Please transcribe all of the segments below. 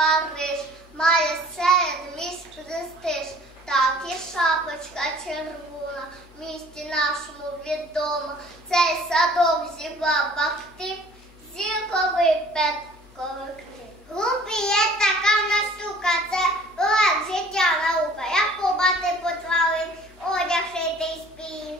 Париж, має серед міст престиж, так і шапочка червона, в місті нашому відома. Цей садок зібрав актив, зірковий петковий крик. Глупі є така в це лад життя наука, як побати потварин, одяг шити і спін.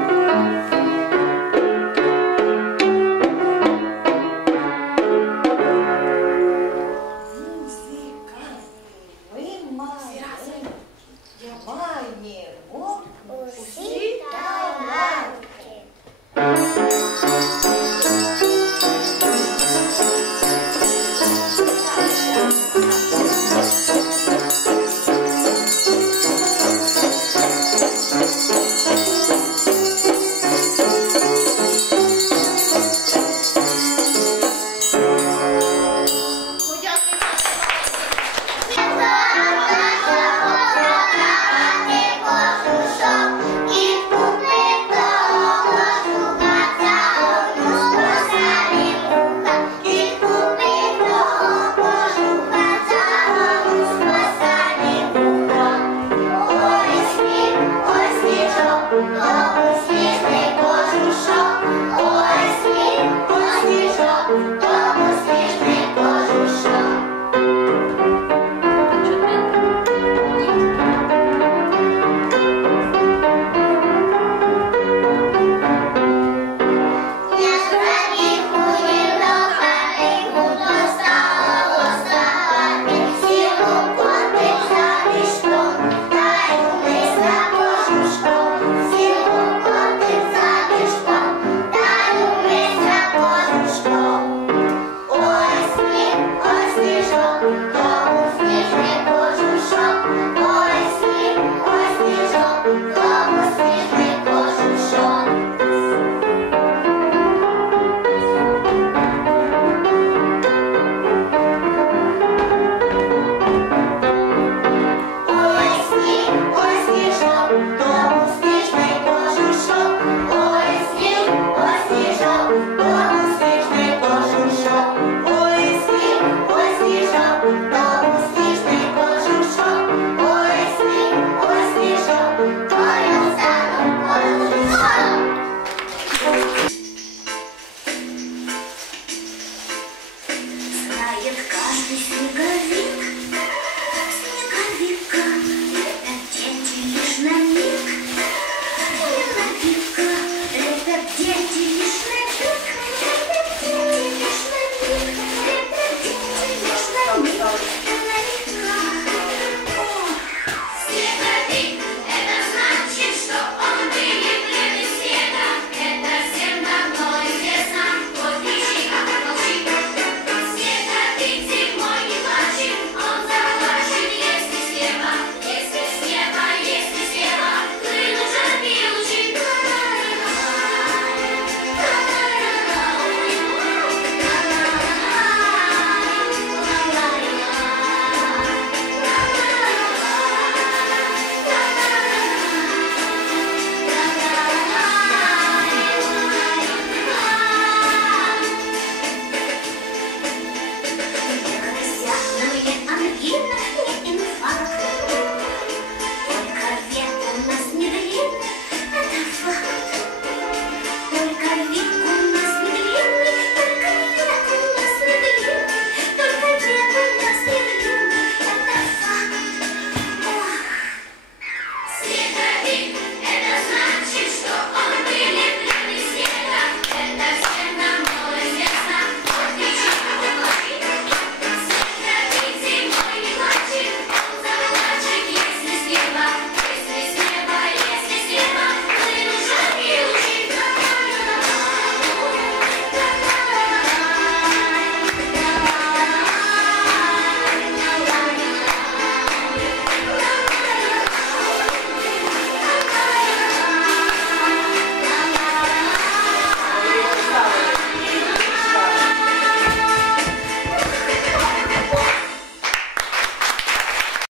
Thank you.